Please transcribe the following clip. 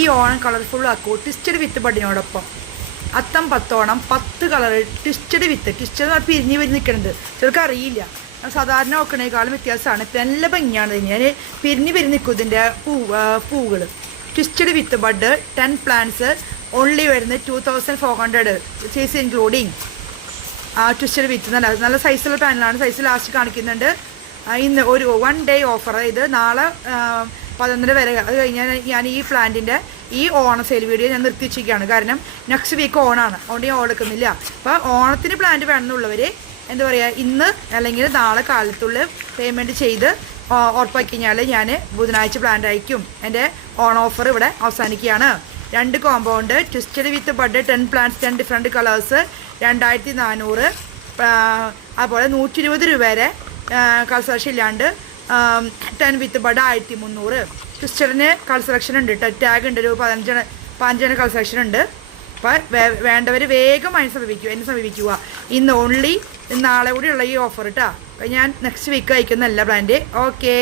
ഈ Onam colourful ആക്കൂ twisted വിത്ത് ബഡിനോടൊപ്പം. അത്തം 10 Onam 10 colour twisted വിത്ത്. Twisted പിരിഞ്ഞ് നിൽക്കുന്നത് ചിലർക്ക് അറിയില്ല. സാധാരണ നോക്കണേക്കാളും വ്യത്യാസമാണ്. നല്ല ഭംഗിയാണ്. ഞാൻ പിരിഞ്ഞ് നിൽക്കും ഇതിൻ്റെ പൂവുകൾ. ട്വിസ്റ്റഡ് വിത്ത് ബഡ് 10 പ്ലാന്റ്സ് ഓൺലി വരുന്നത് 2400 ചേസ് ഇൻക്ലൂഡിങ് ട്വിസ്റ്റഡ് വിത്ത്. നല്ല സൈസുള്ള പാനലാണ്. സൈസ് ലാസ്റ്റ് കാണിക്കുന്നുണ്ട്. ഇന്ന് ഒരു 1 ഡേ ഓഫർ. ഇത് നാളെ 11 വരെ. അത് കഴിഞ്ഞാൽ ഞാൻ ഈ പ്ലാന്റിൻ്റെ ഈ ഓണം സെയിൽ വീഡിയോ ഞാൻ നിർത്തിച്ചിരിക്കുകയാണ്. കാരണം നെക്സ്റ്റ് വീക്ക് ഓണാണ്. അതുകൊണ്ട് ഞാൻ ഓടുക്കുന്നില്ല. അപ്പോൾ ഓണത്തിന് പ്ലാന്റ് വേണമെന്നുള്ളവർ എന്താ പറയുക, ഇന്ന് അല്ലെങ്കിൽ നാളെ കാലത്തുള്ളിൽ പേയ്മെൻറ്റ് ചെയ്ത് ഉറപ്പാക്കി കഴിഞ്ഞാൽ ഞാൻ ബുധനാഴ്ച പ്ലാന്റ് അയക്കും. എൻ്റെ ഓൺ ഓഫർ ഇവിടെ അവസാനിക്കുകയാണ്. 2 കോമ്പൗണ്ട് ട്വിസ്റ്റഡ് വിത്ത് ബഡ് 10 പ്ലാന്റ്സ് 10 ഡിഫറെൻറ്റ് കളേഴ്സ് 2400. അതുപോലെ 120 രൂപ വരെ കളർ സെലക്ഷൻ ഇല്ലാണ്ട് 10 വിത്ത് ബഡ് 1300. ട്വിസ്റ്റഡിന് കളർ സെലക്ഷൻ ഉണ്ട് കേട്ടോ. ടാഗ് ഉണ്ട്. ഒരു 15 കളർ സെലക്ഷൻ ഉണ്ട്. അപ്പോൾ വേണ്ടവർ വേഗം എന്നെ സമീപിക്കുക. ഇന്ന് ഓൺലി നാളെ കൂടിയുള്ള ഈ ഓഫർ കേട്ടോ. ഞാൻ നെക്സ്റ്റ് വീക്ക് അയക്കുന്നല്ല പ്ലാന്റ്. ഓക്കെ.